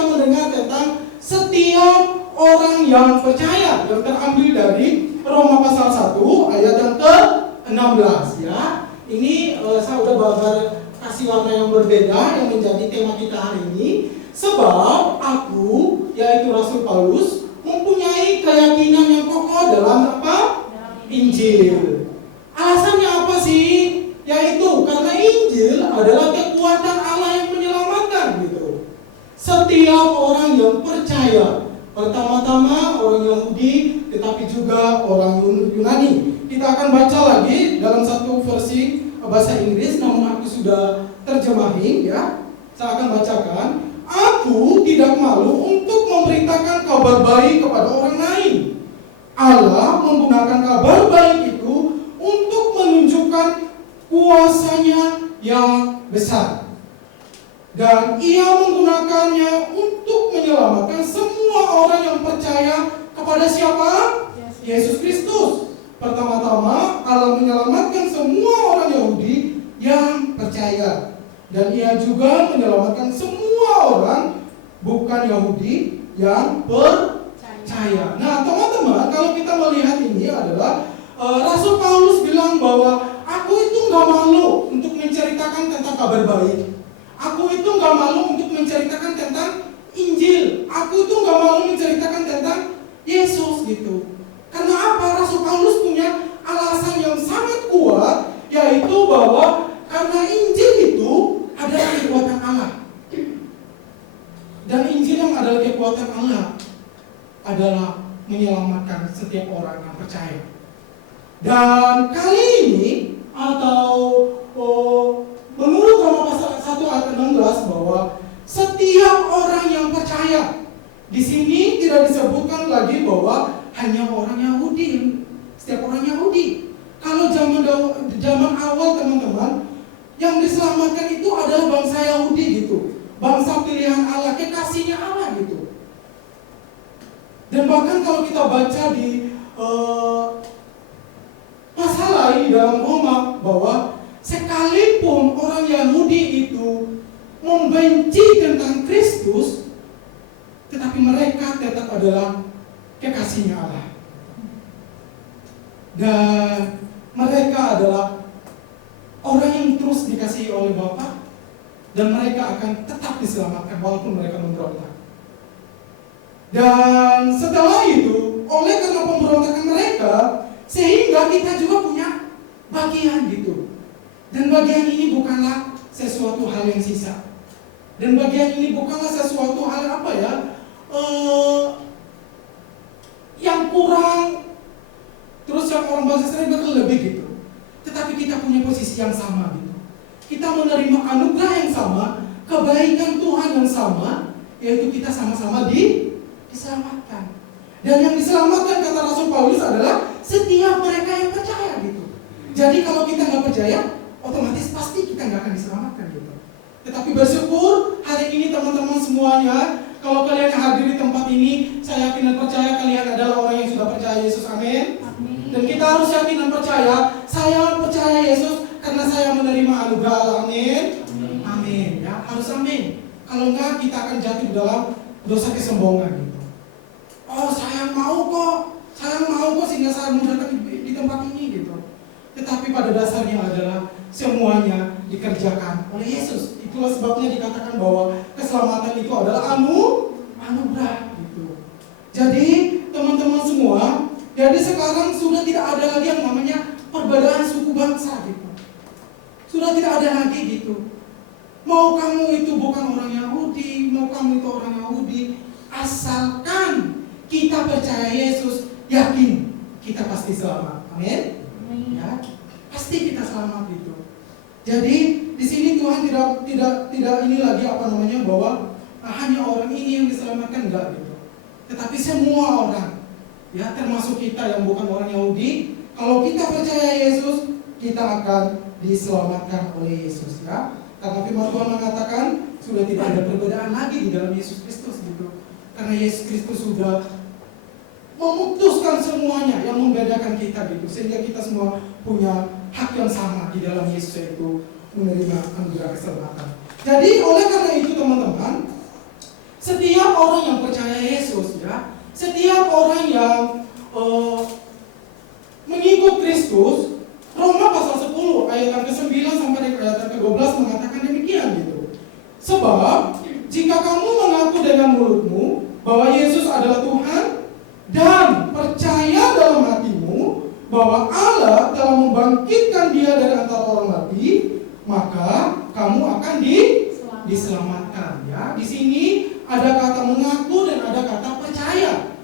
kita mendengar tentang setiap orang yang percaya, yang terambil dari Roma pasal 1 ayat yang ke-16 ya. Ini saya udah kasih warna yang berbeda yang menjadi tema kita hari ini. Sebab aku, yaitu Rasul Paulus, mempunyai keyakinan yang kokoh dalam apa? Injil. Alasannya apa sih? Yaitu karena Injil adalah kekuatan Allah yang menyelamatkan gitu. Setiap orang yang percaya, pertama-tama orang Yahudi, tetapi juga orang Yunani. Kita akan baca lagi dalam satu versi bahasa Inggris, namun aku sudah terjemahin ya. Saya akan bacakan. Aku tidak malu untuk memberitakan kabar baik kepada orang lain. Allah menggunakan kabar baik itu untuk menunjukkan kuasanya yang besar. Dan ia menggunakannya untuk menyelamatkan semua orang yang percaya kepada siapa? Yesus Kristus. Pertama-tama Allah menyelamatkan semua orang Yahudi yang percaya. Dan ia juga menyelamatkan semua orang bukan Yahudi yang percaya. Nah teman-teman, kalau kita melihat ini adalah Rasul Paulus bilang bahwa aku itu gak malu untuk menceritakan tentang kabar baik. Aku itu gak malu untuk menceritakan tentang Injil. Aku itu gak malu menceritakan tentang Yesus gitu. Karena apa? Rasul Paulus punya alasan yang sangat kuat, yaitu bahwa karena Injil itu adalah kekuatan Allah. Dan Injil yang adalah kekuatan Allah adalah menyelamatkan setiap orang yang percaya. Dan kali ini atau menurut Roma pasal 1 ayat 16 bahwa setiap orang yang percaya, di sini tidak disebutkan lagi bahwa hanya orang Yahudi, setiap orang Yahudi. Kalau zaman awal teman-teman, yang diselamatkan itu adalah bangsa Yahudi gitu, bangsa pilihan Allah, kekasihnya Allah gitu. Dan bahkan kalau kita baca di pasal lain dalam Roma bahwa sekalipun orang Yahudi itu membenci tentang Kristus, tetapi mereka tetap adalah kekasihnya Allah. Dan mereka adalah orang yang terus dikasihi oleh Bapa, dan mereka akan tetap diselamatkan walaupun mereka memberontak. Dan setelah itu, oleh karena pemberontakan mereka, sehingga kita juga punya bagian gitu. Dan bagian ini bukanlah sesuatu hal yang sisa. Dan bagian ini bukanlah sesuatu hal apa ya, yang kurang, terus yang orang bahasa sering berlebih gitu. Tetapi kita punya posisi yang sama gitu. Kita menerima anugerah yang sama, kebaikan Tuhan yang sama, yaitu kita sama-sama diselamatkan. Dan yang diselamatkan kata Rasul Paulus adalah setiap mereka yang percaya gitu. Jadi kalau kita nggak percaya, otomatis pasti kita nggak akan diselamatkan gitu. Tetapi bersyukur hari ini teman-teman semuanya, kalau kalian hadir di tempat ini, saya yakin dan percaya kalian adalah orang yang sudah percaya Yesus. Amin. Dan kita harus yakin dan percaya, saya percaya Yesus karena saya menerima anugerah Allah. Amin. Amin. Ya, harus amin. Kalau enggak, kita akan jatuh dalam dosa kesombongan gitu. Oh, saya mau kok sehingga saya mau datang di tempat ini gitu. Tetapi pada dasarnya adalah semuanya dikerjakan oleh Yesus. Itulah sebabnya dikatakan bahwa keselamatan itu adalah anugerah gitu. Jadi teman-teman semua, jadi sekarang sudah tidak ada lagi yang namanya perbedaan suku bangsa gitu. Sudah tidak ada lagi gitu. Mau kamu itu bukan orang Yahudi, mau kamu itu orang Yahudi, asalkan kita percaya Yesus, yakin kita pasti selamat. Amin. Ya, pasti kita selamat itu. Jadi di sini Tuhan tidak ini lagi bahwa hanya orang ini yang diselamatkan, enggak gitu. Tetapi semua orang, ya termasuk kita yang bukan orang Yahudi, kalau kita percaya Yesus, kita akan diselamatkan oleh Yesus ya. Karena firman Tuhan mengatakan sudah tidak ada perbedaan lagi di dalam Yesus Kristus gitu. Karena Yesus Kristus sudah memutuskan semuanya yang membedakan kita gitu, sehingga kita semua punya hak yang sama di dalam Yesus, yaitu menerima anugerah keselamatan. Jadi oleh karena itu teman-teman, Setiap orang yang percaya Yesus, ya, setiap orang yang mengikut Kristus, Roma pasal 10 ayat yang ke-9 sampai ayat yang ke-12 mengatakan demikian gitu. Sebab jika kamu mengaku dengan mulutmu bahwa Yesus adalah Tuhan dan percaya dalam hatimu bahwa Allah telah membangkitkan Dia dari antara orang mati, maka kamu akan diselamatkan. Ya, di sini ada kata mengaku dan ada kata percaya.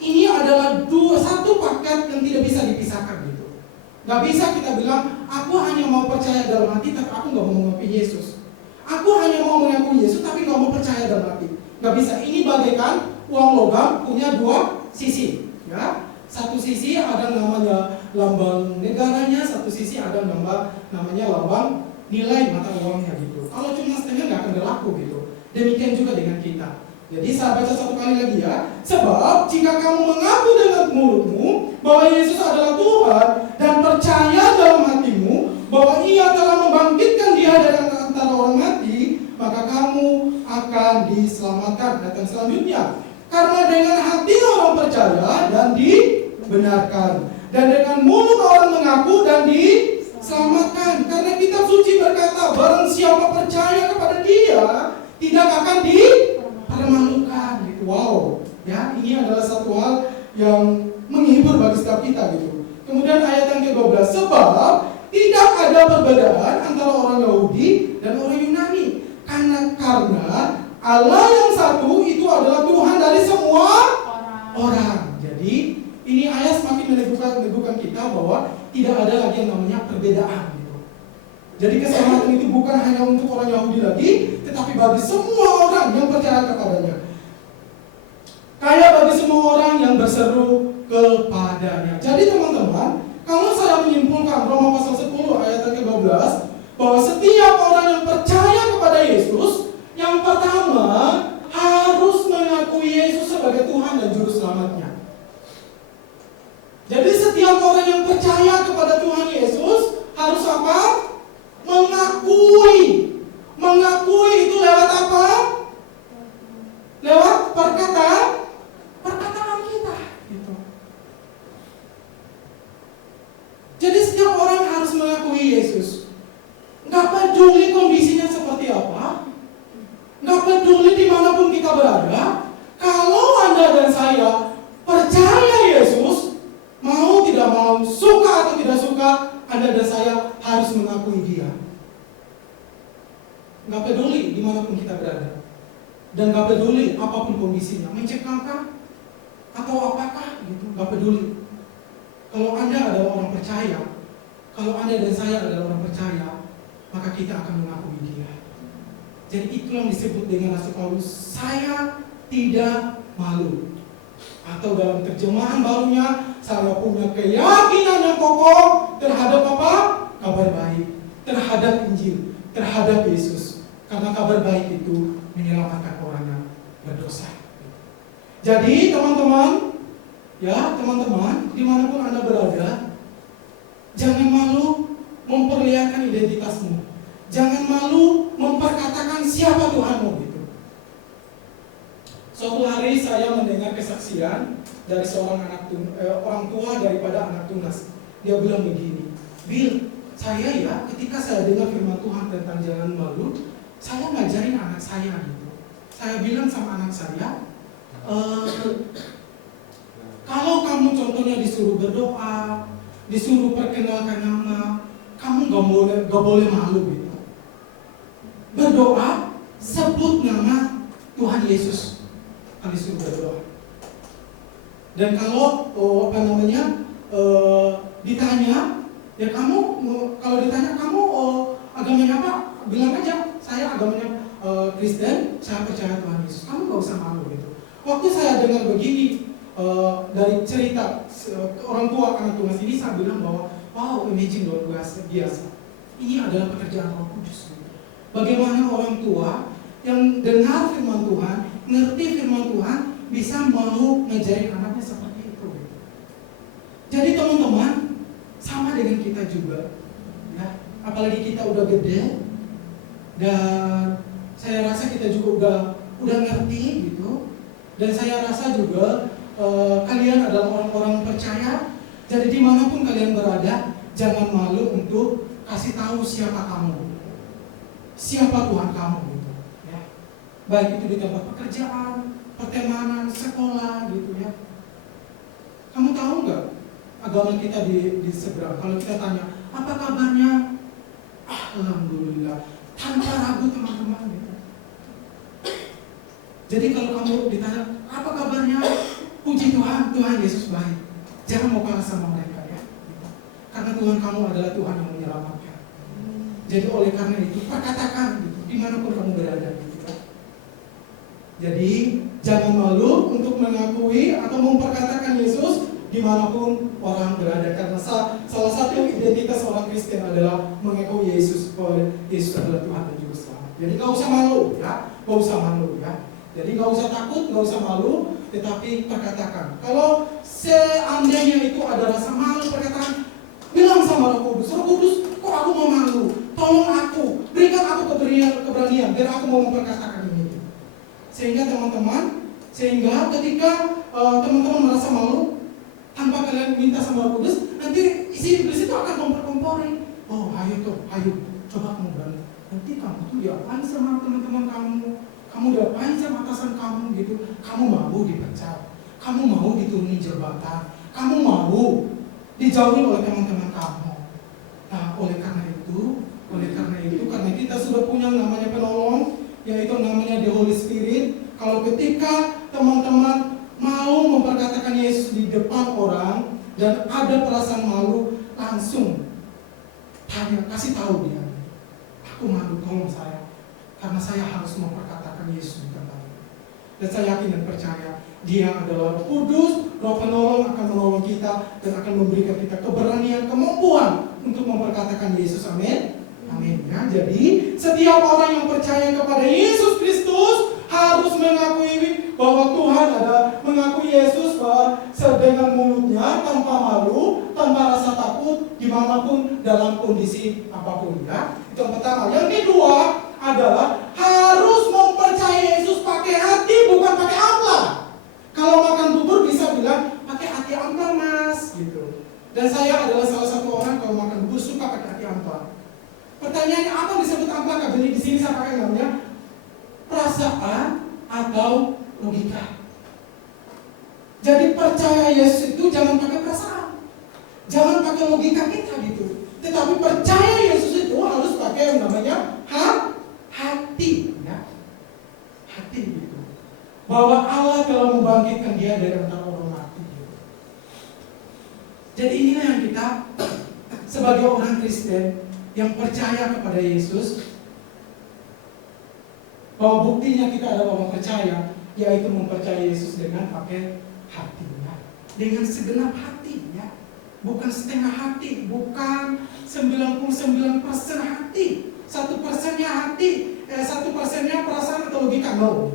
Ini adalah satu paket yang tidak bisa dipisahkan gitu. Gak bisa kita bilang, aku hanya mau percaya dalam hati tapi aku gak mau mengakui Yesus. Aku hanya mau mengakui Yesus tapi gak mau percaya dalam hati. Gak bisa. Ini bagaikan uang logam punya dua sisi. Ya, satu sisi ada namanya lambang negaranya, satu sisi ada namanya lambang nilai mata uangnya gitu. Kalau cuma setengah gak akan berlaku gitu. Demikian juga dengan kita. Jadi saya baca satu kali lagi ya. Sebab jika kamu mengaku dengan mulutmu bahwa Yesus adalah Tuhan dan percaya dalam hatimu bahwa Ia telah membangkitkan Dia dari antara orang mati, maka kamu akan diselamatkan. Ayat yang selanjutnya. Karena dengan hati orang percaya dan dibenarkan, dan dengan mulut orang mengaku dan diselamatkan. Karena kitab suci berkata, barang siapa percaya kepada Dia tidak akan dipermalukan gitu. Wow, ya, ini adalah satu hal yang menghibur bagi setiap kita gitu. Kemudian ayat yang ke-12, sebab tidak ada perbedaan antara orang Yahudi dan orang Yunani, karena Allah yang satu itu adalah Tuhan dari semua orang. Jadi ini ayat semakin meneguhkan kita bahwa tidak ada lagi yang namanya perbedaan. Jadi keselamatan itu bukan hanya untuk orang Yahudi lagi, tetapi bagi semua orang yang percaya kepadanya. Kayak bagi semua orang yang berseru kepadanya. Jadi teman-teman, kalau saya menyimpulkan Roma pasal 10 ayat ke-12, bahwa setiap orang yang percaya kepada Yesus, yang pertama harus mengakui Yesus sebagai Tuhan dan Juru Selamatnya. Jadi setiap orang yang percaya kepada Tuhan Yesus harus apa? Mengakui. Mengakui itu lewat apa? Lewat perkataan kita gitu. Jadi setiap orang harus mengakui Yesus. Gak peduli kondisinya seperti apa, gak peduli dimanapun kita berada. Kalau Anda dan saya percaya Yesus, mau tidak mau, suka atau tidak suka, Anda dan saya harus mengakui Dia. Gak peduli dimanapun kita berada, dan gak peduli apapun kondisinya, mencekangkah atau apakah gitu, gak peduli. Kalau Anda adalah orang percaya, kalau Anda dan saya adalah orang percaya, maka kita akan mengakui Dia. Jadi itu yang disebut dengan Rasul Paulus, saya tidak malu. Atau dalam terjemahan barunya, saya punya keyakinan yang kokoh terhadap apa? Kabar baik, terhadap Injil, terhadap Yesus. Karena kabar baik itu menyelamatkan orang yang berdosa. Jadi teman-teman, ya teman-teman, dimanapun Anda berada, jangan malu memperlihatkan identitasmu. Jangan malu memperkatakan siapa Tuhanmu gitu. Suatu hari saya mendengar kesaksian dari seorang orang tua daripada anak tunggas. Dia bilang begini, Bill, saya ya ketika saya dengar firman Tuhan tentang jangan malu, saya ngajarin anak saya gitu. Saya bilang sama anak saya, kalau kamu contohnya disuruh berdoa, disuruh perkenalkan nama, kamu gak boleh malu gitu. Berdoa, sebut nama Tuhan Yesus kalau disuruh berdoa. Dan kalau ditanya, ya kamu kalau ditanya kamu agamanya apa, bilang aja saya agamanya Kristen, saya percaya Tuhan Yesus. Kamu gak usah malu gitu. Waktu saya dengar begini dari cerita orang tua anak tunggas ini, saya bilang bahwa wow, imagine luar biasa. Ini adalah pekerjaan Roh Kudus. Bagaimana orang tua yang dengar firman Tuhan, ngerti firman Tuhan, bisa mau ngajarin anaknya seperti itu. Jadi teman-teman, sama dengan kita juga, ya. Apalagi kita udah gede, dan saya rasa kita juga udah ngerti gitu. Dan saya rasa juga kalian adalah orang-orang percaya. Jadi dimanapun kalian berada, jangan malu untuk kasih tahu siapa kamu, siapa Tuhan kamu gitu. Ya. Baik itu di tempat pekerjaan, pertemanan, sekolah gitu ya. Kamu tahu nggak agama kita di seberang? Kalau kita tanya, apa kabarnya? Alhamdulillah, tanpa ragu teman-teman gitu. Jadi kalau kamu ditanya, apa kabarnya? Puji Tuhan, Tuhan Yesus baik. Jangan mau kalah sama mereka ya. Karena Tuhan kamu adalah Tuhan yang menyelamatkan. Jadi oleh karena itu, perkatakan gitu, dimanapun kamu berada gitu ya. Jadi jangan malu untuk mengakui atau memperkatakan Yesus dimanapun orang berada. Karena salah satu identitas orang Kristen adalah mengakui Yesus bahwa Yesus adalah Tuhan dan Juru Selamat. Jadi gak usah malu ya, gak usah malu ya. Jadi gak usah takut, gak usah malu, tetapi perkatakan. Kalau seandainya itu ada rasa malu, perkatakan, bilang sama Roh Kudus, Roh Kudus, kok aku mau malu? Tolong aku, berikan aku keberanian, biar aku mau memperkatakan ini. Sehingga teman-teman, ketika teman-teman merasa malu, tanpa kalian minta sama Roh Kudus, nanti isi iblis itu akan kompor-kompori. Oh, ayo, coba kamu berani. Nanti kamu tuh diapain sama teman-teman kamu? Kamu diapain sama atasan kamu gitu? Kamu mau dipecat? Kamu mau diturunin jabatan? Kamu mau dijauhi oleh teman-teman kamu? Nah, oleh karena itu, karena kita sudah punya namanya penolong, yaitu namanya the Holy Spirit. Kalau ketika teman-teman mau memperkatakan Yesus di depan orang dan ada perasaan malu, langsung tanya, kasih tahu dia, aku malu, tolong saya, karena saya harus memperkatakan Yesus di tempat ini. Dan saya yakin dan percaya Dia adalah Roh Kudus, Roh Penolong akan menolong kita dan akan memberikan kita keberanian, kemampuan untuk memperkatakan Yesus. Amin. Amin ya. Jadi setiap orang yang percaya kepada Yesus Kristus harus mengakui bahwa Tuhan ada, mengakui Yesus bahwa dengan mulutnya, tanpa malu, tanpa rasa takut, dimanapun dalam kondisi apapun ya. Itu yang pertama. Yang kedua adalah harus mempercayai Yesus pakai hati, bukan pakai akal. Kalau makan bubur bisa bilang pakai hati ampal mas gitu. Dan saya adalah salah satu orang kalau makan bubur suka pakai hati ampal. Pertanyaannya apa disebut ampal? Jadi di sini saya pakai namanya perasaan atau logika. Jadi percaya Yesus itu jangan pakai perasaan, jangan pakai logika kita gitu. Tetapi percaya Yesus itu harus pakai yang namanya hati, ya. Hati gitu. Bahwa Allah telah membangkitkan dia dari antara orang mati. Gitu. Jadi inilah yang kita sebagai orang Kristen yang percaya kepada Yesus, bahwa buktinya kita adalah orang percaya, yaitu mempercayai Yesus dengan pakai hatinya, dengan segenap hati, ya. Bukan setengah hati, bukan 99% hati, 1%-nya hati, 1%-nya perasaan atau logika, no.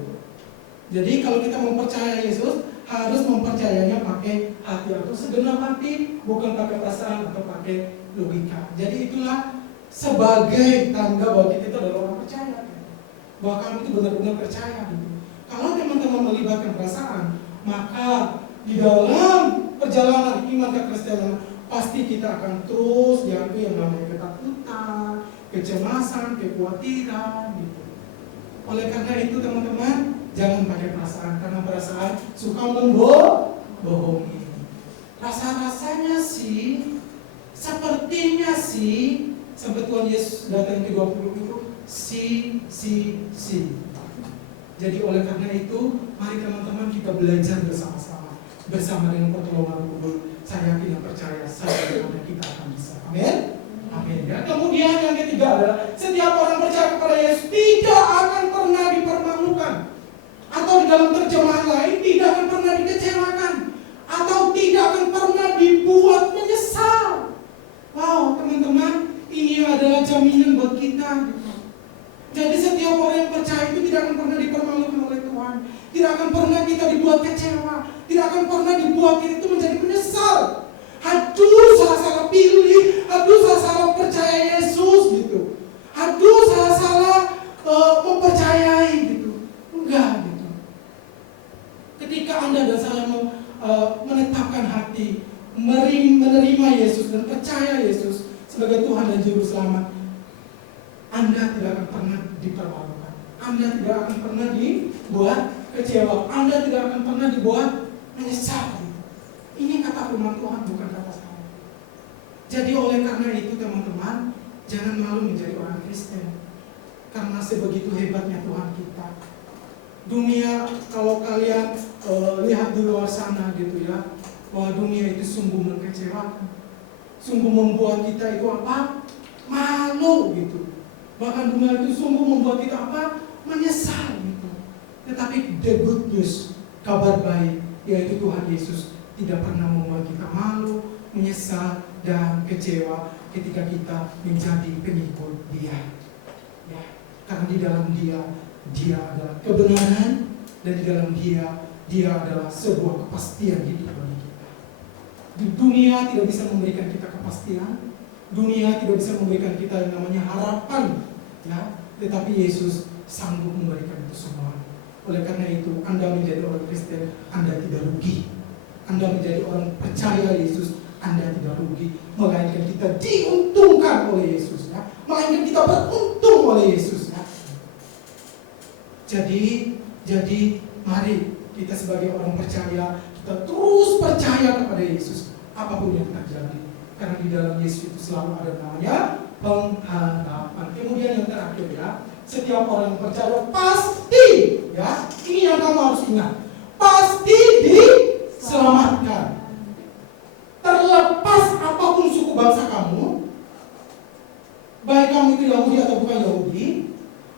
Jadi kalau kita mempercayai Yesus, harus mempercayainya pakai hati atau segenap hati, bukan pakai perasaan atau pakai logika. Jadi itulah sebagai tanda bahwa kita itu adalah orang percaya, bahwa kamu itu benar-benar percaya gitu. Kalau teman-teman melibatkan perasaan, maka di dalam perjalanan iman kekristenan pasti kita akan terus dihantui yang namanya ketakutan, kecemasan, kekhawatiran gitu. Oleh karena itu teman-teman, jangan pakai perasaan, karena perasaan suka membohongi. Rasa-rasanya sih, sepertinya sih, sampai Tuhan Yesus datang ke 20 itu, si. Jadi oleh karena itu, mari teman-teman kita belajar bersama-sama, bersama dengan pertolongan Tuhan. Saya yakin dan percaya, kita akan bisa. Amin. Amin ya. Kemudian yang ketiga adalah setiap orang percaya kepada Yesus tidak akan pernah dipermalukan, atau di dalam terjemahan lain tidak akan pernah dikecewakan, atau tidak akan pernah dibuat menyesal. Wow, teman-teman, ini adalah jaminan buat kita. Jadi setiap orang yang percaya itu tidak akan pernah dipermalukan oleh Tuhan, tidak akan pernah kita dibuat kecewa, tidak akan pernah dibuat kita itu menjadi menyesal. Aduh, salah pilih, aduh, salah percaya Yesus gitu, aduh, salah mempercayai gitu. Enggak. Anda dan saya mau menetapkan hati, menerima Yesus dan percaya Yesus sebagai Tuhan dan Juru Selamat, Anda tidak akan pernah dipermalukan. Anda tidak akan pernah dibuat kecewa. Anda tidak akan pernah dibuat menyesal. Ini kata firman Tuhan, bukan kata saya. Jadi oleh karena itu teman-teman, jangan malu menjadi orang Kristen. Karena sebegitu hebatnya Tuhan kita. Dunia, kalau kalian lihat di luar sana gitu ya, bahwa dunia itu sungguh mengecewakan, sungguh membuat kita itu apa? Malu gitu. Bahkan dunia itu sungguh membuat kita apa? Menyesal gitu. Tetapi the good news, kabar baik, yaitu Tuhan Yesus tidak pernah membuat kita malu, menyesal, dan kecewa ketika kita menjadi pengikut Dia. Ya, karena di dalam Dia adalah kebenaran, dan di dalam Dia adalah sebuah kepastian hidup bagi kita. Di dunia tidak bisa memberikan kita kepastian, dunia tidak bisa memberikan kita yang namanya harapan, ya. Tetapi Yesus sanggup memberikan itu semua. Oleh karena itu, Anda menjadi orang Kristen, Anda tidak rugi. Anda menjadi orang percaya Yesus, Anda tidak rugi. Melainkan kita diuntungkan oleh Yesus, ya. Melainkan kita beruntung oleh Yesus, ya. Jadi mari kita sebagai orang percaya, kita terus percaya kepada Yesus apapun yang terjadi. Karena di dalam Yesus itu selalu ada namanya pengharapan. Kemudian yang terakhir, ya, setiap orang yang percaya pasti, ya, ini yang kamu harus ingat, pasti diselamatkan. Terlepas apapun suku bangsa kamu, baik kamu itu Yahudi atau bukan Yahudi,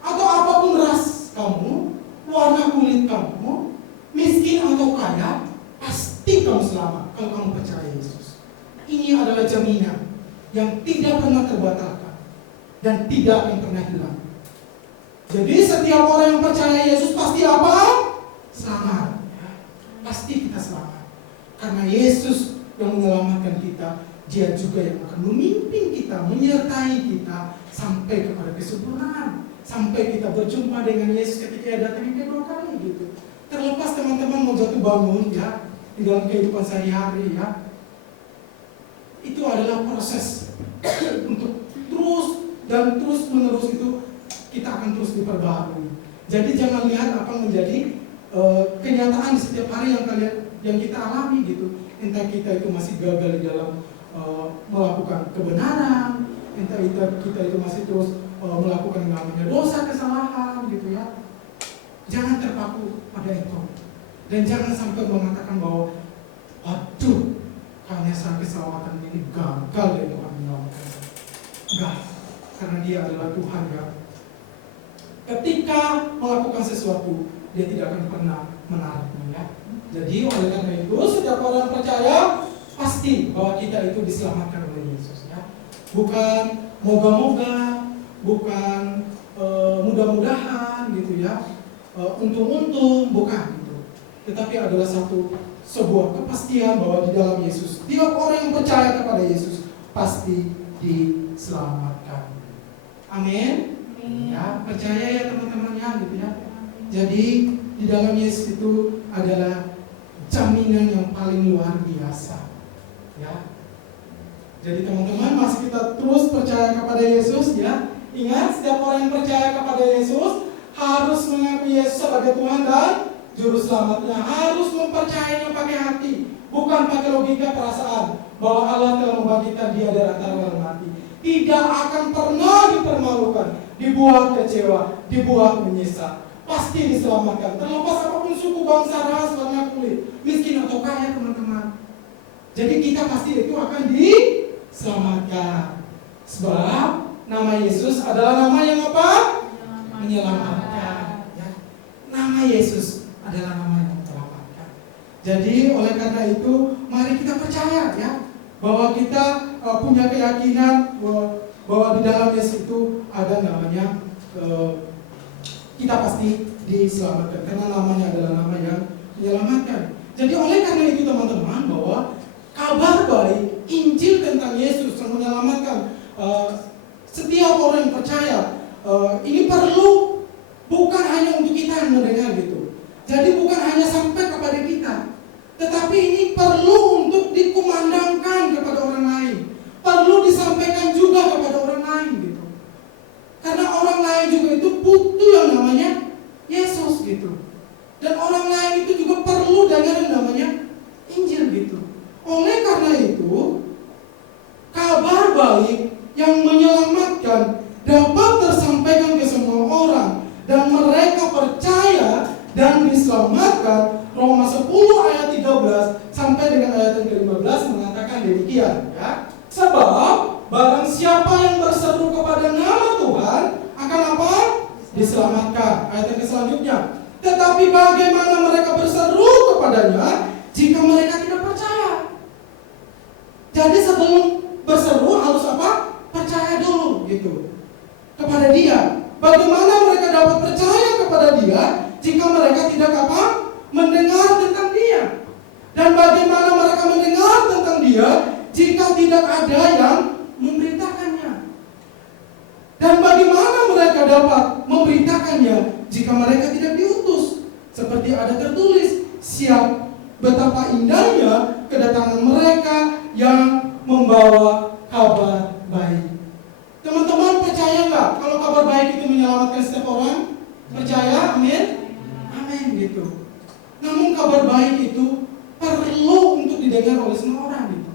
atau apapun ras kamu, warna kulit kamu, miskin atau kaya, pasti kamu selamat kalau kamu percaya Yesus. Ini adalah jaminan yang tidak pernah terbatalkan dan tidak akan pernah hilang. Jadi setiap orang yang percaya Yesus pasti apa? Selamat. Pasti kita selamat. Karena Yesus yang menyelamatkan kita, Dia juga yang akan memimpin kita, menyertai kita sampai kepada kesempurnaan. Sampai kita berjumpa dengan Yesus ketika Dia datang yang kedua kali gitu. Terlepas teman-teman mau jatuh bangun, ya, di dalam kehidupan sehari-hari, ya, itu adalah proses untuk terus menerus itu kita akan terus diperbaharui. Jadi jangan lihat apa menjadi kenyataan di setiap hari yang kita alami gitu. Entah kita itu masih gagal di dalam melakukan kebenaran, entah kita itu masih terus melakukan yang namanya dosa, kesalahan gitu, ya. Jangan terpaku pada itu. Dan jangan sampai mengatakan bahwa waduh, hanya saya keselamatan ini gagal dari Tuhan menyelamatkan saya. Enggak, karena Dia adalah Tuhan, ya. Ketika melakukan sesuatu, Dia tidak akan pernah menariknya, ya. Jadi oleh karena itu setiap orang percaya pasti bahwa kita itu diselamatkan oleh Yesus, ya. Bukan moga-moga, bukan mudah-mudahan gitu, ya. Untung-untung, bukan gitu. Tetapi adalah sebuah kepastian bahwa di dalam Yesus, tiap orang yang percaya kepada Yesus pasti diselamatkan. Amin. Ya, percaya ya teman-temannya gitu, ya. Jadi di dalam Yesus itu adalah jaminan yang paling luar biasa, ya. Jadi teman-teman, masih kita terus percaya kepada Yesus, ya. Ingat, setiap orang yang percaya kepada Yesus harus mengakui Yesus sebagai Tuhan dan Juru Selamatnya, harus mempercayainya pakai hati, bukan pakai logika perasaan bahwa Allah telah membangkitkan Dia dari antara orang mati. Tidak akan pernah dipermalukan, dibuat kecewa, dibuat menyesal. Pasti diselamatkan, terlepas apapun suku, bangsa, ras, warna kulit, miskin atau kaya, teman-teman. Jadi kita pasti itu akan diselamatkan. Sebab nama Yesus adalah nama yang apa? Menyelamatkan, ya. Nama Yesus adalah nama yang menyelamatkan. Jadi oleh karena itu mari kita percaya, ya, bahwa kita punya keyakinan bahwa di dalam Yesus itu ada namanya kita pasti diselamatkan karena namanya adalah nama yang menyelamatkan. Jadi oleh karena itu teman-teman, bahwa kabar baik Injil tentang Yesus yang menyelamatkan setiap orang yang percaya ini perlu bukan hanya untuk kita yang mendengar gitu. Jadi bukan hanya sampai kepada kita, perlu untuk dikumandangkan kepada orang lain, perlu disampaikan juga kepada orang lain gitu. Karena orang lain juga itu butuh yang namanya Yesus gitu. Dan orang lain itu juga perlu dengar yang namanya Injil gitu. Oleh karena itu, kabar baik yang menyelamatkan dapat tersampaikan ke semua orang dan mereka percaya dan diselamatkan. Roma 10 ayat 13 sampai dengan ayat yang ke-15 mengatakan demikian ya. Sebab barang siapa yang berseru kepada nama Tuhan akan apa? Diselamatkan. Ayat yang selanjutnya. Tetapi bagaimana mereka berseru kepadanya jika mereka tidak percaya? Jadi sebelum berseru harus apa? Percaya dulu gitu kepada dia. Bagaimana mereka dapat percaya kepada dia jika mereka tidak apa? Mendengar tentang dia. Dan bagaimana mereka mendengar tentang dia jika tidak ada yang memberitakannya? Dan bagaimana mereka dapat memberitakannya jika mereka tidak diutus? Seperti ada tertulis, siap betapa indahnya kedatangan mereka yang membawa kabar baik. Teman-teman percaya nggak kalau kabar baik itu menyelamatkan setiap orang? Percaya? Amin? Amin gitu. Namun kabar baik itu perlu untuk didengar oleh semua orang gitu.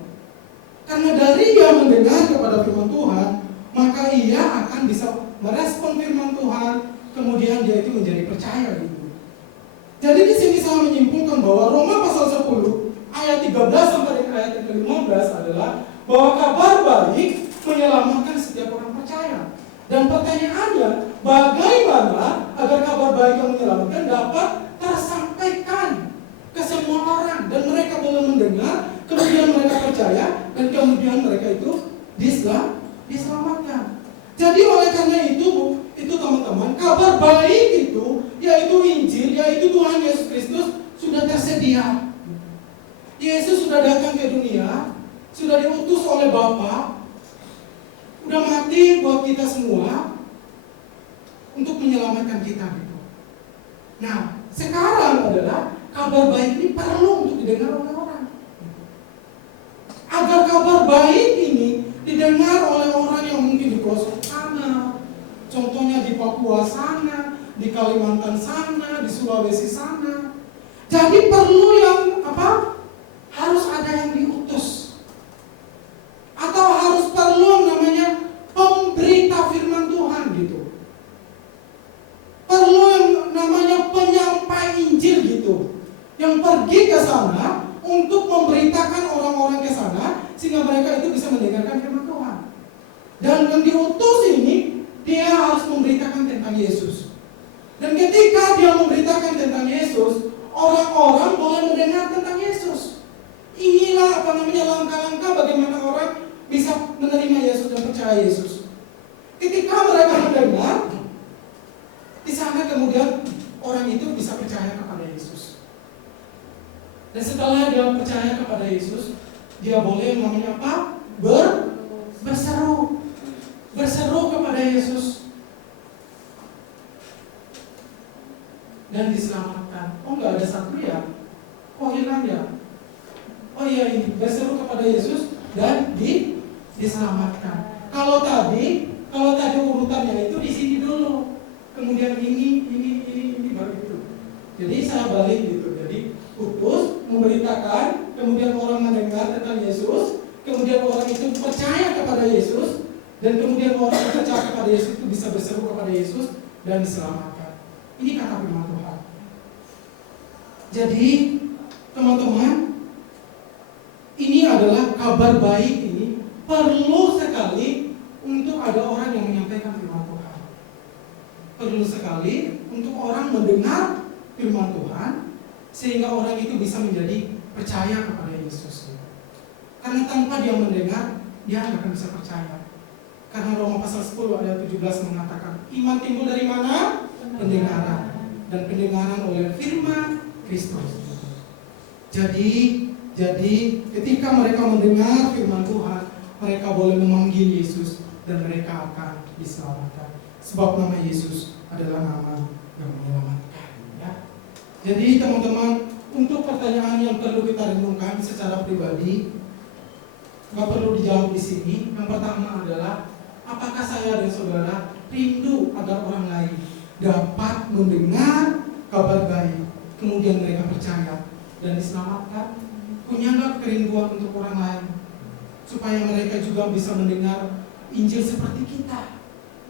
Karena dari dia mendengar kepada firman Tuhan, maka ia akan bisa merespon firman Tuhan, kemudian dia itu menjadi percaya gitu. Jadi di sini saya menyimpulkan bahwa Roma pasal 10 ayat 13 sampai dengan ayat yang ke-15 adalah bahwa kabar baik menyelamatkan setiap orang percaya. Dan pertanyaannya, bagaimana agar kabar baik yang menyelamatkan dapat tersampaikan ke semua orang dan mereka boleh mendengar, kemudian mereka percaya dan kemudian mereka itu diselamatkan. Jadi oleh karena itu teman-teman, kabar baik itu yaitu Injil, yaitu Tuhan Yesus Kristus sudah tersedia. Yesus sudah datang ke dunia, sudah diutus oleh Bapa, udah mati buat kita semua untuk menyelamatkan kita gitu. Nah, sekarang adalah kabar baik ini perlu untuk didengar oleh orang. Agar kabar baik ini didengar oleh orang yang mungkin di pelosok sana, contohnya di Papua sana, di Kalimantan sana, di Sulawesi sana. Jadi perlu yang apa? Harus ada yang diutus. Atau harus perlu yang namanya pemberita firman Tuhan gitu. Perlu yang namanya penyampai Injil gitu, yang pergi ke sana untuk memberitakan orang-orang ke sana sehingga mereka itu bisa mendengarkan firman Tuhan. Dan yang diutus ini dia harus memberitakan tentang Yesus. Dan ketika dia memberitakan tentang Yesus, orang-orang boleh mendengar tentang Yesus. Inilah langkah-langkah bagaimana orang bisa menerima Yesus dan percaya Yesus. Ketika mereka mendengar, di sana kemudian orang itu bisa percaya kepada Yesus. Dan setelah dia percaya kepada Yesus, dia boleh namanya apa? Berseru kepada Yesus dan diselamatkan. Oh, nggak ada satu ya? Oh, hilang ya? Oh iya, ini berseru kepada Yesus dan diselamatkan. Kalau tadi urutannya itu di sini dulu, kemudian ini baru itu. Jadi saya balik gitu. Jadi utus, memberitakan, kemudian orang mendengar tentang Yesus, kemudian orang itu percaya kepada Yesus, dan kemudian orang percaya kepada Yesus itu bisa berseru kepada Yesus dan diselamatkan. Ini kata firman Tuhan. Jadi teman-teman, ini adalah kabar baik ini perlu sekali untuk ada orang yang menyampaikan firman Tuhan. Perlu sekali untuk orang mendengar firman Tuhan sehingga orang itu bisa menjadi percaya kepada Yesus. Karena tanpa dia mendengar, dia tidak akan bisa percaya. Karena Roma pasal 10 ayat 17 mengatakan, iman timbul dari mana? Pendengaran. Dan pendengaran oleh firman Kristus. Jadi ketika mereka mendengar firman Tuhan, mereka boleh memanggil Yesus dan mereka akan diselamatkan. Sebab nama Yesus adalah nama yang menyelamatkan. Ya. Jadi teman-teman, untuk pertanyaan yang perlu kita renungkan secara pribadi, nggak perlu dijawab di sini. Yang pertama adalah, apakah saya dan saudara rindu agar orang lain dapat mendengar kabar baik, kemudian mereka percaya dan diselamatkan? Punya nggak kerinduan untuk orang lain supaya mereka juga bisa mendengar Injil seperti kita,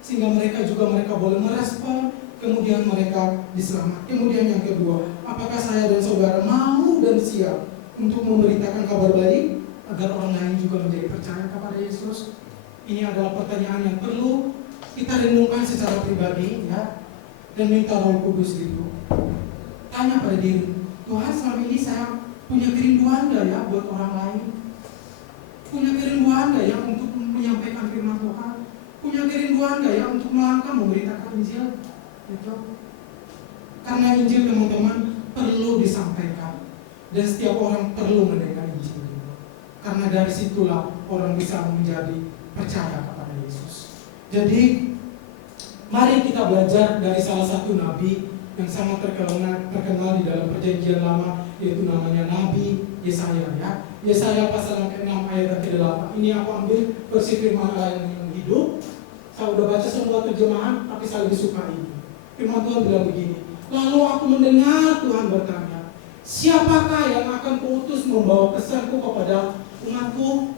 sehingga mereka boleh merespon, kemudian mereka diselamatkan? Kemudian yang kedua, apakah saya dan saudara mau dan siap untuk memberitakan kabar baik agar orang lain juga menjadi percaya kepada Yesus? Ini adalah pertanyaan yang perlu kita renungkan secara pribadi, ya, dan minta Roh Kudus itu. Tanya pada diri, Tuhan, selama ini saya punya kerinduan gak ya buat orang lain? Punya kerinduan gak ya untuk menyampaikan firman Tuhan? Punya kerinduan gak ya untuk melangkah memberitakan Injil? Gitu. Karena Injil, teman-teman, perlu disampaikan, dan setiap orang perlu mendengar Injil. Karena dari situlah orang bisa menjadi percaya kepada Yesus. Jadi, mari kita belajar dari salah satu nabi yang sangat terkenal di dalam Perjanjian Lama, yaitu namanya Nabi Yesaya, ya. Yesaya pasal yang ke-6 ayat ke-8. Ini aku ambil versi firman Allah yang hidup. Saya udah baca semua terjemahan, tapi saya lebih suka ini. Firman Tuhan bilang begini, lalu aku mendengar Tuhan bertanya, siapakah yang akan kuutus membawa pesanku kepada umatku?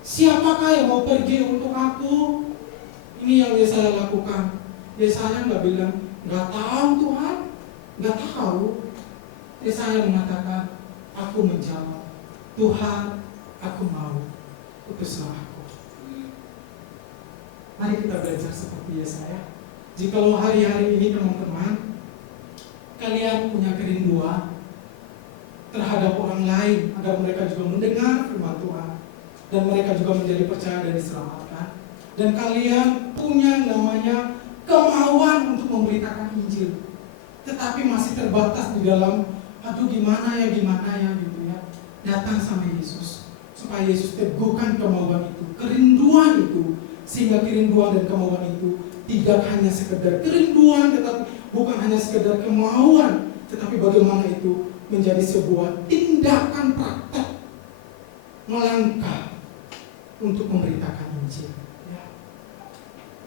Siapakah yang mau pergi untuk aku? Ini yang Yesaya lakukan. Yesaya nggak bilang, nggak tahu Tuhan, nggak tahu. Yesaya mengatakan, aku menjawab, Tuhan, aku mau, utuslah aku. Mari kita belajar seperti Yesaya. Jikalau hari-hari ini, teman-teman, kalian punya kerinduan terhadap orang lain agar mereka juga mendengar firman Tuhan dan mereka juga menjadi percaya dan diselamatkan, dan kalian punya namanya kemauan untuk memberitakan Injil, tetapi masih terbatas di dalam gimana ya gitu ya, datang sama Yesus supaya Yesus teguhkan kemauan itu, kerinduan itu, sehingga kerinduan dan kemauan itu tidak hanya sekedar kerinduan, tetapi bukan hanya sekedar kemauan, tetapi bagaimana itu menjadi sebuah tindakan praktek melangkah untuk memberitakan Injil. Ya.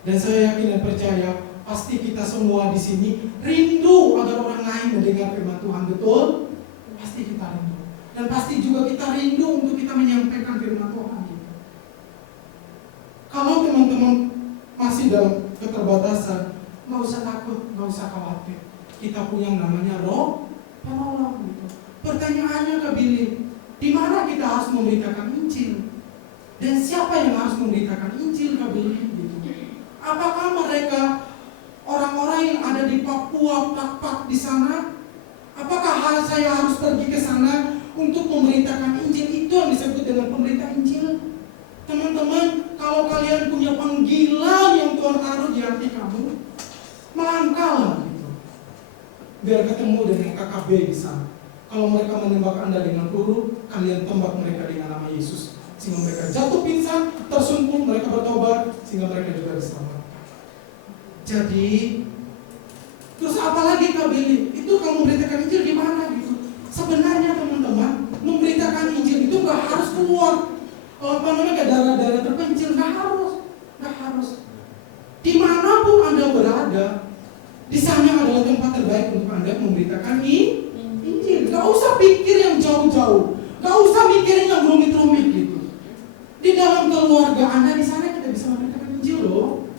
Dan saya yakin dan percaya pasti kita semua di sini rindu agar orang lain mendengar firman Tuhan, betul? Pasti kita rindu. Dan pasti juga kita rindu untuk kita menyampaikan firman Tuhan. Gitu. Kalau teman-teman masih dalam keterbatasan, nggak usah takut, nggak usah khawatir. Kita punya yang namanya Roh Penolong. Gitu. Pertanyaannya Kak Billy, di mana kita harus memberitakan Injil? Dan siapa yang harus memberitakan Injil, Kak Billy? Gitu. Apakah mereka orang-orang yang ada di Papua, Pak di sana? Apakah saya harus pergi ke sana untuk memberitakan Injil? Itu yang disebut dengan pemberita Injil. Teman-teman, kalau kalian punya panggilan yang Tuhan taruh di hati kamu, melangkahlah gitu, biar ketemu dengan KKB di sana. Kalau mereka menembak Anda dengan peluru, kalian tembak mereka dengan nama Yesus, sehingga mereka jatuh pingsan, tersungkur, mereka bertobat, sehingga mereka juga diselamatkan. Jadi, terus apalagi Kak Billy? Itu kalau memberitakan Injil di mana gitu? Sebenarnya teman-teman, memberitakan Injil itu nggak harus keluar ke daerah-daerah terpencil, nggak harus. Dimanapun Anda berada, di sana adalah tempat terbaik untuk Anda memberitakan Injil. Nggak usah pikir yang jauh-jauh, nggak usah mikirin yang rumit-rumit gitu. Di dalam keluarga Anda di sana kita bisa memberitakan Injil loh.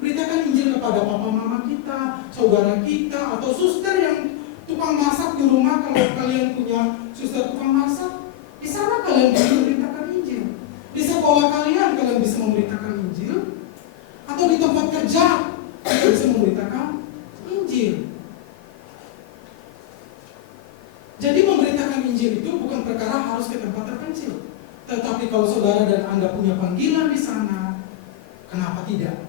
Beritakan Injil kepada papa mama kita, saudara kita, atau suster yang tukang masak di rumah. Kalau kalian punya suster tukang masak, di sana kalian bisa memberitakan Injil. Di sekolah kalian bisa memberitakan Injil. Atau di tempat kerja kalian bisa memberitakan Injil. Jadi memberitakan Injil itu bukan perkara harus ke tempat terpencil. Tetapi kalau saudara dan Anda punya panggilan di sana, kenapa tidak?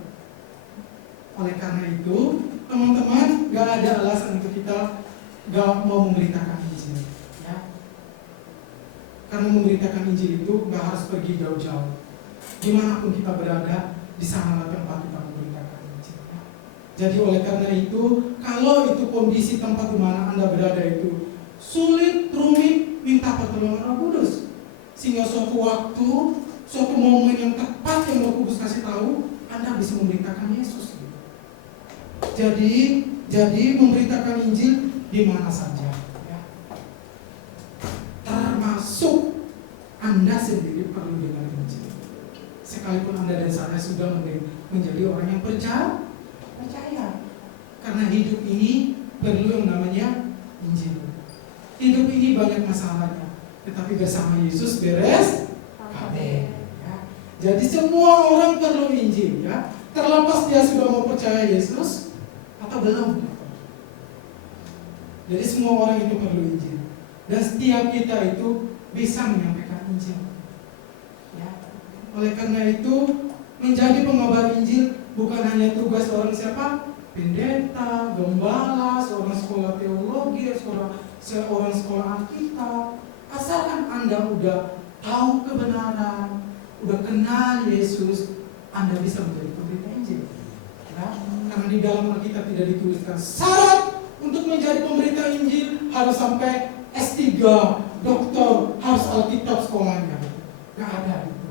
Oleh karena itu, teman-teman, gak ada alasan untuk kita gak mau memberitakan Injil, ya. Karena memberitakan Injil itu gak harus pergi jauh-jauh. Dimanapun kita berada, di sanalah tempat kita memberitakan Injil, ya. Jadi oleh karena itu, kalau itu kondisi tempat di mana Anda berada itu sulit, rumit, minta pertolongan Roh Kudus. Sehingga suatu waktu, suatu momen yang tepat yang Roh Kudus kasih tahu, Anda bisa memberitakan Yesus. Jadi memberitakan Injil di mana saja, ya. Termasuk Anda sendiri perlu dengar Injil. Sekalipun Anda dan saya sudah menjadi orang yang percaya. Karena hidup ini perlu yang namanya Injil. Hidup ini banyak masalahnya, tetapi bersama Yesus beres kabeh. Ya. Jadi semua orang perlu Injil, ya. Terlepas dia sudah mau percaya Yesus atau belum. Jadi semua orang itu perlu Injil. Dan setiap kita itu bisa menyampaikan Injil. Ya. Oleh karena itu, menjadi pengabar Injil bukan hanya tugas orang siapa? Pendeta, gembala, seorang sekolah teologi, seorang sekolah Alkitab. Asalkan Anda udah tahu kebenaran, udah kenal Yesus, Anda bisa menjadi pemberita Injil. Ya. Karena di dalam Alkitab tidak dituliskan syarat untuk menjadi pemberita Injil harus sampai S3, doktor, harus Alkitab sekolahnya. Gak ada itu.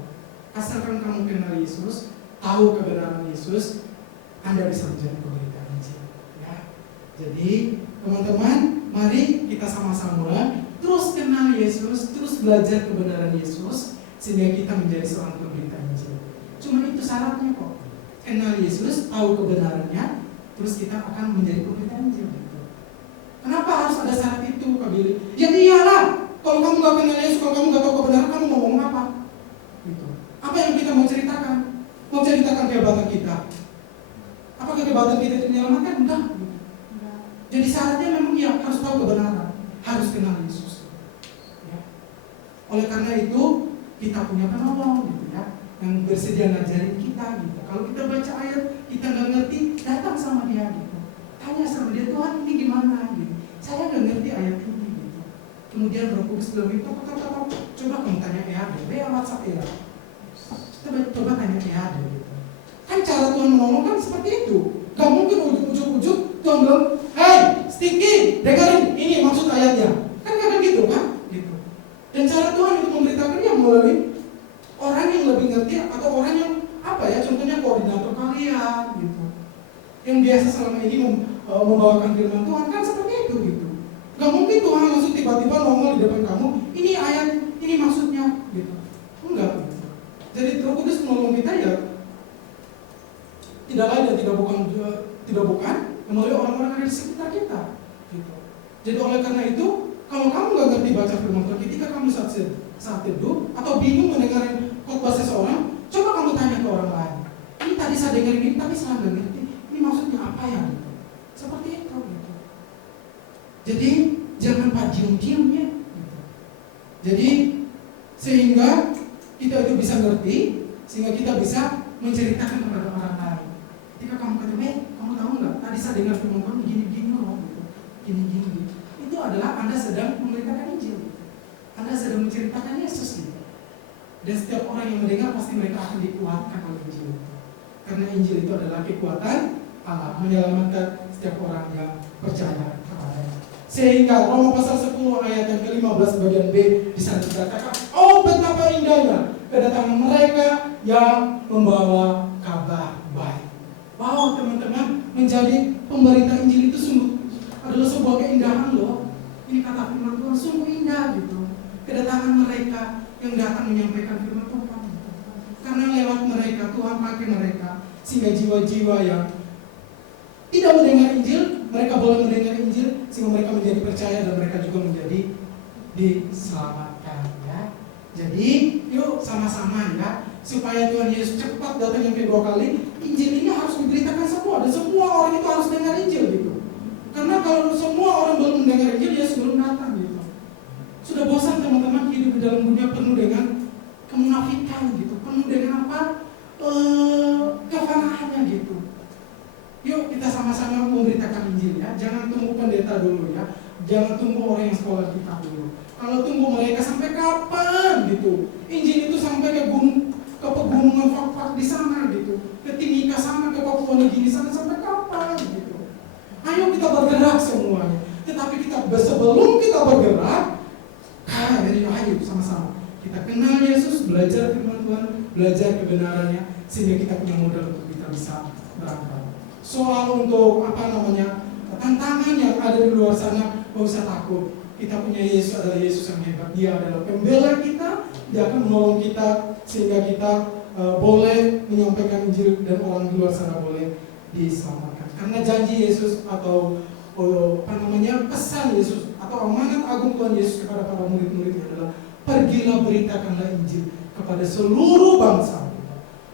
Asalkan kamu kenal Yesus, tahu kebenaran Yesus, Anda bisa menjadi pemberita Injil. Ya. Jadi teman-teman, mari kita sama-sama terus kenal Yesus, terus belajar kebenaran Yesus, sehingga kita menjadi seorang pemberita Injil. Cuma itu syaratnya kok. Kenal Yesus, tahu kebenarannya, terus kita akan menjadi pemberita Injil. Kenapa harus ada syarat itu, Kak Billy? Ya iyalah, kalau kamu gak kenal Yesus, kalau kamu gak tahu kebenaran, kamu mau ngomong apa? Gitu. Apa yang kita mau ceritakan? Mau ceritakan kehebatan kita? Apakah kehebatan kita itu menyelamatkan? Enggak. Jadi syaratnya memang ya harus tahu kebenaran, harus kenal Yesus. Ya. Oleh karena itu, kita punya penolong, gitu ya, yang bersedia ngajarin kita, gitu. Kalau kita baca ayat, kita nggak ngerti, datang sama dia, gitu. Tanya sama dia, Tuhan ini gimana? Gitu. Saya nggak ngerti ayat ini. Gitu. Kemudian Roh Kudus bilang, coba kamu tanya Ade, WhatsApp ya. Coba tanya Ade. Gitu. Kan cara Tuhan menolong kan seperti itu. Gak mungkin ujuk-ujuk Tuhan bilang, hey Sticky, dengerin ini maksud ayatnya. Kan kadang gitu kan? Gitu. Dan cara Tuhan untuk memberitakan dia melalui orang yang lebih ngerti atau orang yang apa ya? Contohnya koordinator kalian, gitu. Yang biasa selama ini membawakan firman Tuhan kan seperti itu gitu. Gak mungkin Tuhan langsung tiba-tiba nongol di depan kamu, ini ayat, ini maksudnya gitu. Enggak gitu. Jadi Roh Kudus menolong kita ya tidak lain dan tidak bukan melalui orang-orang yang ada di sekitar kita gitu. Jadi oleh karena itu, kalau kamu gak ngerti baca firman Tuhan ketika kamu saat teduh atau bingung mendengar khotbah seseorang, coba kamu tanya ke orang lain. Ini tadi saya dengar ini tapi saya gak ngerti. Ini maksudnya apa ya gitu. Seperti itu gitu. Jadi jangan diam-diamnya gitu. Jadi sehingga kita itu bisa ngerti, sehingga kita bisa menceritakan kepada orang lain. Ketika kamu kata, kamu tahu nggak? Tadi saya dengar firman Tuhan gini-gini loh, gitu. Gini-gini. Itu adalah Anda sedang memberitakan Injil. Gitu. Anda sedang menceritakan Yesus gitu. Dan setiap orang yang mendengar pasti mereka akan dikuatkan oleh Injil itu. Karena Injil itu adalah kekuatan Allah menyelamatkan setiap orang yang percaya kepadanya. Sehingga Roma pasal 10 ayat yang ke-15 bagian B di sana dikatakan, oh betapa indahnya kedatangan mereka yang membawa kabar baik. Wow teman-teman, menjadi pemberita Injil itu sungguh adalah sebuah keindahan loh. Ini kata firman Tuhan sungguh indah gitu. Kedatangan mereka yang datang menyampaikan firman Tuhan. Karena lewat mereka Tuhan pakai mereka sehingga jiwa-jiwa yang tidak mendengar Injil, mereka boleh mendengar Injil sehingga mereka menjadi percaya dan mereka juga menjadi diselamatkan ya. Jadi yuk sama-sama ya, supaya Tuhan Yesus cepat datang yang kedua kali, Injil ini harus diberitakan semua dan semua orang itu harus dengar Injil gitu. Karena kalau semua orang belum mendengar Injil, Yesus belum datang gitu. Sudah bosan teman-teman hidup di dalam dunia penuh dengan kemunafikan gitu, penuh dengan apa? Kefanahannya gitu. Yuk kita sama-sama memberitakan Injil ya. Jangan tunggu pendeta dulu ya. Jangan tunggu orang yang sekolah kita dulu. Kalau tunggu mereka sampai kapan gitu. Injil itu sampai ke pegunungan Fak-Fak di sana gitu. Ke Timika sana, ke Papua Nugini sana sampai kapan gitu. Ayo kita bergerak semuanya. Tetapi sebelum kita bergerak, ayo sama-sama kita kenal Yesus, belajar firman Tuhan, belajar kebenarannya, sehingga kita punya modal untuk kita bisa berangkat. Soal untuk tantangan yang ada di luar sana, gak usah takut. Kita punya Yesus adalah Yesus yang hebat. Dia adalah pembela kita, dia akan menolong kita sehingga kita boleh menyampaikan Injil dan orang di luar sana boleh diselamatkan. Karena janji Yesus atau pesan Yesus atau amanat agung Tuhan Yesus kepada para murid-muridnya adalah pergilah beritakanlah Injil kepada seluruh bangsa.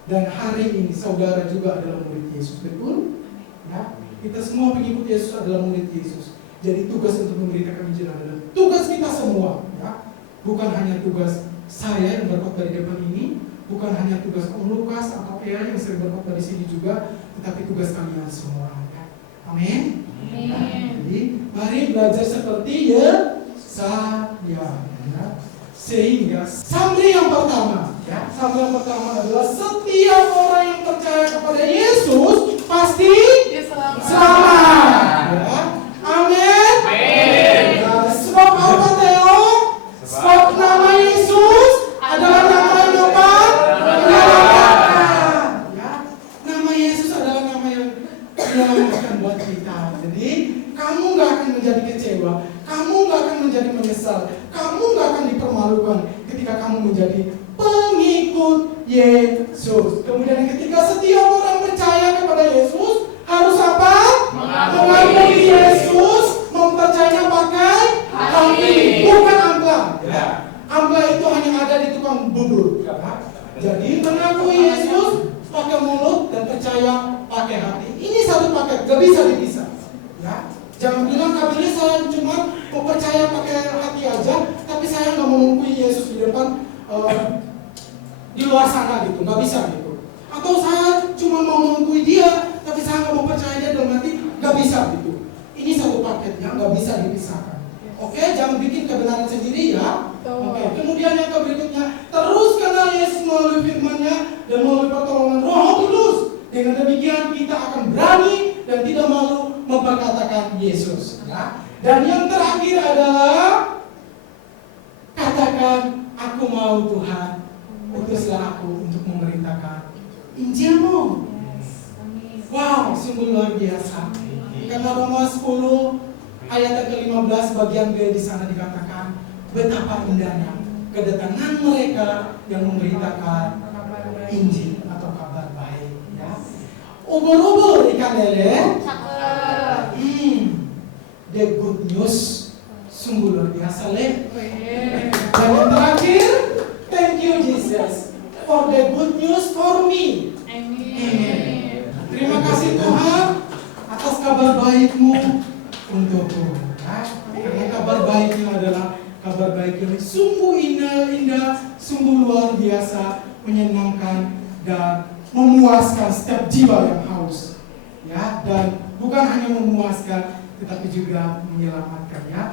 Dan hari ini saudara juga adalah murid Yesus, betul? Ya, kita semua pengikut Yesus adalah murid Yesus. Jadi tugas untuk memberitakan Injil adalah tugas kita semua, ya. Bukan hanya tugas saya yang berkhotbah di depan ini, bukan hanya tugas Om Lukas atau Ea yang sering berkhotbah di sini juga, tetapi tugas kalian semua. Ya. Amin. Jadi mari belajar seperti Yesaya. Ya. Sehingga summary yang pertama, adalah setiap orang yang percaya kepada Yesus pasti selamat. Ya. Amin. Nah, sebab apa Theo? Sebab nama Yesus adalah nama yang dapat menyelamatkan. Ya. Nama Yesus adalah nama yang menyelamatkan buat kita. Jadi kamu gak akan menjadi kecewa, kamu gak akan menjadi menyesal, kamu gak akan dipermalukan ketika kamu menjadi pengikut Yesus. Kemudian ketika setiap orang percaya kepada Yesus, harus apa? Mengakui Yesus, mempercayai pakai hati, bukan amplang. Ya. Amplang itu hanya ada di tukang bubur. Ya. Jadi mengakui Yesus pakai mulut dan percaya pakai hati. Ini satu paket, gak bisa dipisah. Ya. Jangan bilang kali saya cuma mau percaya pakai hati aja, tapi saya nggak mau mengakui Yesus di depan di luar sana gitu, nggak bisa gitu. Atau saya cuma mau mengakui Dia, tapi saya nggak mau percaya Dia dalam hati, nggak bisa gitu. Ini satu paket yang nggak bisa dipisahkan. Oke, jangan bikin kebenaran sendiri ya. Oke, kemudian yang berikutnya, terus kenal Yesus melalui firman-Nya dan melalui pertolongan Roh Kudus. Dengan demikian kita akan berani dan tidak malu memperkatakan Yesus. Ya. Dan yang terakhir adalah katakan, aku mau Tuhan, utuslah aku untuk memberitakan Injil-Mu. Wow, sungguh luar biasa. Karena Roma 10 ayat ke-15 bagian B di sana dikatakan betapa indahnya kedatangan mereka yang memberitakan Injil atau kabar baik. Ya. Ubur-ubur ikan lele. The good news sungguh luar biasa, Le. Dan yang terakhir, thank you Jesus for the good news for me. Amen. Terima kasih Tuhan atas kabar baik-Mu untukku. Ya. Karena kabar baik-Nya adalah kabar baik yang sungguh indah, sungguh luar biasa, menyenangkan dan memuaskan setiap jiwa yang haus. Ya, dan bukan hanya memuaskan, tetapi juga menyelamatkan, ya.